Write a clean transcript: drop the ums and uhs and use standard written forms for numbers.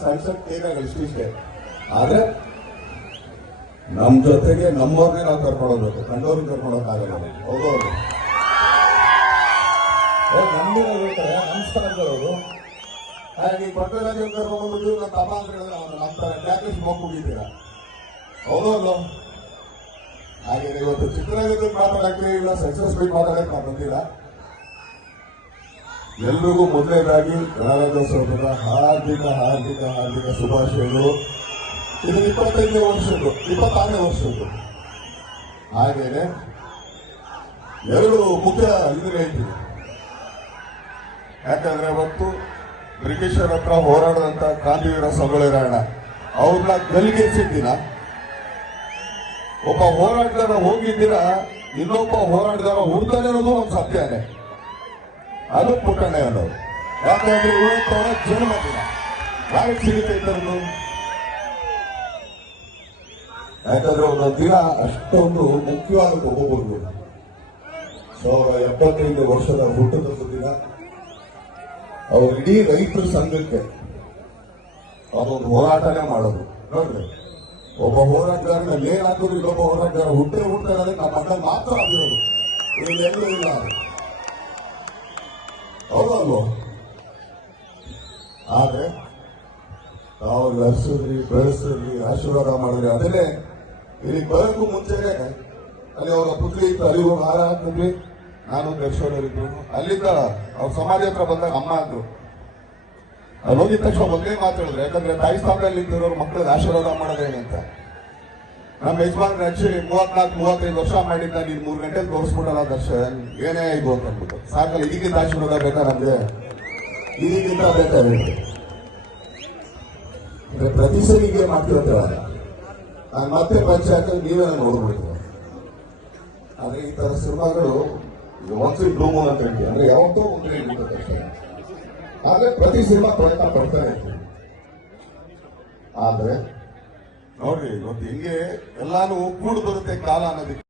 ಸಣ್ಣ ಸಣ್ಣ ಕೇಕಗಳು ಇಷ್ಟಿಷ್ಟೇ. ಆದ್ರೆ ನಮ್ ಜೊತೆಗೆ ನಮ್ಮವ್ರನ್ನೇ ನಾವು ಕರ್ಕೊಂಡೋಗ್ಬೇಕು, ಕಂಡವ್ರಿಗೆ ಕರ್ಕೊಂಡೋಗಕ್ಕಾಗಲ್ಲ. ಹೌದು ನಮ್ಮಿನ ಹೇಳ್ತಾರೆ ನಮ್ಮ ಸ್ಥಾನಗಳವರು. ಈ ಪಕ್ಕರಾಜ್ ಕರ್ಕೊಂಡ್ಬಂದ್ಬಿಟ್ಟು ನಮ್ಮ ತಮ್ಮ ಅಂತ ಹೇಳಿದ್ರೆ ನಮ್ಮ ಟ್ಯಾಕ್ಸ್ ಹೋಗ್ಬಿಟ್ಟಿದ್ದೀರಾ. ಹೌದಲ್ಲ? ಹಾಗೆ ಇವತ್ತು ಚಿತ್ರರಂಗದಲ್ಲಿ ಮಾತಾಡಕ್ಕೆ ಇಲ್ಲ, ಸಕ್ಸಸ್ ಮೀಟ್ ಮಾತಾಡಕ್ಕೆ ನಾವು ಬಂದಿಲ್ಲ. ಎಲ್ರಿಗೂ ಮೊದಲನೇದಾಗಿ ಗಣರಾಜ್ಯೋತ್ಸವದ ಹಾರ್ದಿಕ ಹಾರ್ದಿಕ ಹಾರ್ದಿಕ ಶುಭಾಶಯಗಳು. ಇದು 25ನೇ ವರ್ಷದ್ದು, 26ನೇ ವರ್ಷದ್ದು. ಹಾಗೇನೆ ಎರಡು ಮುಖ್ಯ ಇದನ್ನ ಹೇಳ್ತೀವಿ. ಯಾಕಂದ್ರೆ ಅವತ್ತು ಬ್ರಿಟಿಷರ ಹತ್ರ ಹೋರಾಡದಂತ ಕ್ರಾಂತಿವೀರ ಸಂಗೊಳ್ಳಿ ರಾಯಣ್ಣ ಅವ್ರನ್ನ ಗಲ್ಲಿಗೇರಿಸಿದ್ದಿನ, ಒಬ್ಬ ಹೋರಾಟಗಾರ ಹೋಗಿದ್ದೀರ, ಇನ್ನೊಬ್ಬ ಹೋರಾಟಗಾರ ಹುಡ್ತಾನೆ ಅನ್ನೋದು ಒಂದು ಸತ್ಯನೇ. ಅದು ಪುಟ್ಟಣೆ ಅನ್ನೋದು. ಯಾಕಂದ್ರೆ ಇವತ್ತವರ ಜನ್ಮದಿನ ಯಾರಿಗೆ ಸಿಗುತ್ತೆ ಇದ್ದದ್ದು? ಯಾಕಂದ್ರೆ ಒಂದೊಂದು ದಿನ ಅಷ್ಟೊಂದು ಮುಖ್ಯವಾದ ಒಬ್ಬೊಬ್ಬರು 75 ವರ್ಷದ ಹುಟ್ಟದ ದಿನ. ಅವ್ರು ಇಡೀ ರೈತರ ಸಂಘಕ್ಕೆ ಅದೊಂದು ಹೋರಾಟನೇ ಮಾಡೋದು. ನೋಡ್ರಿ, ಒಬ್ಬ ಹೋರಾಟಗಾರನ ಮೇಲ್ ಹಾಕಿದ್ರು ಇನ್ನೊಬ್ಬ ಹೋರಾಟಗಾರ ಹುಟ್ಟಾದ್ರೆ ನಮ್ಮ ಮಕ್ಕಳು ಮಾತ್ರ ಆಗಿರೋದು, ಇಲ್ಲೆಲ್ಲೂ ಇಲ್ಲ. ಹೌದಲ್ವೋ? ಆದ್ರೆ ನಾವು ಹರಿಸಿದ್ರಿ, ಬೆಳೆಸಿದ್ರಿ, ಆಶೀರ್ವಾದ ಮಾಡಿದ್ರಿ. ಅದನ್ನೇ ಇಲ್ಲಿ ಬರೋಕ್ಕೂ ಮುಂಚೆನೆ ಅಲ್ಲಿ ಅವರ ಪುತ್ರಿ ಇತ್ತು, ಅಲ್ಲಿ ಹೋಗಿ ಹಾರ ಹಾಕಿದ್ವಿ. ನಾನು ದರ್ಶನರಿದ್ರು. ಅಲ್ಲಿಂದ ಅವ್ರ ಸಮಾಜ ಹತ್ರ ಬಂದಾಗ ಅಮ್ಮ ಅಂದ್ರು. ಅಲ್ಲಿ ಹೋಗಿದ ತಕ್ಷಣ ಒಂದೇ ಮಾತಾಡಿದ್ರು. ಯಾಕಂದ್ರೆ ತಾಯಿ ಸ್ಥಾನದಲ್ಲಿ ಇದ್ದವ್ರ ಮಕ್ಕಳಿಗೆ ಆಶೀರ್ವಾದ ಮಾಡೋದೇನೆ ಅಂತ. ನಮ್ಮ ಯಜಮಾನ್ರು ಆಕ್ಚುಲಿ 34-35 ವರ್ಷ ಮಾಡಿದ್ದ, ನೀನ್ 3 ಗಂಟೆಗೆ ತೋರಿಸ್ಬಿಟ್ಟಲ್ಲ ದರ್ಶನ್, ಏನೇ ಆಯ್ತು ಅಂತ ಅಂದ್ಬಿಟ್ಟು. ಸಾಕಲ್ಲ, ಇದಕ್ಕಿಂತ ಆಶೀರ್ವಾದ ಬೇಕಾ ನಮ್ಗೆ? ಇದಕ್ಕಿಂತ ಬೇಕಾ ಹೇಳಿ? ಪ್ರತಿ ಸರಿ ಹೀಗೆ ಮಾಡ್ತಿರತ್ತೇವ. ನಾನು ಮತ್ತೆ ಪಂಚಾಯತ್ ನೀವೇ ನೋಡ್ಬಿಡ್ತೀವಿ. ಆದ್ರೆ ಈ ತರ ಸಿನಿಮಾಗಳು ಒಂದ್ಸರಿ ಬ್ಲೂಮ್ ಅಂತ ಹೇಳ್ತೀವಿ, ಅಂದ್ರೆ ಯಾವತ್ತೋ ಒಂದು. ಆದ್ರೆ ಪ್ರತಿ ಸಿನಿಮಾ ಪ್ರಯತ್ನ ಪಡ್ತಾನೆ ಇರ್ತೀವಿ. ಆದ್ರೆ ನೋಡ್ರಿ, ಇವತ್ತು ಹಿಂಗೆ ಎಲ್ಲಾನು ಕೂಡು ಬರುತ್ತೆ ಕಾಲ ಅನ್ನೋದಕ್ಕೆ.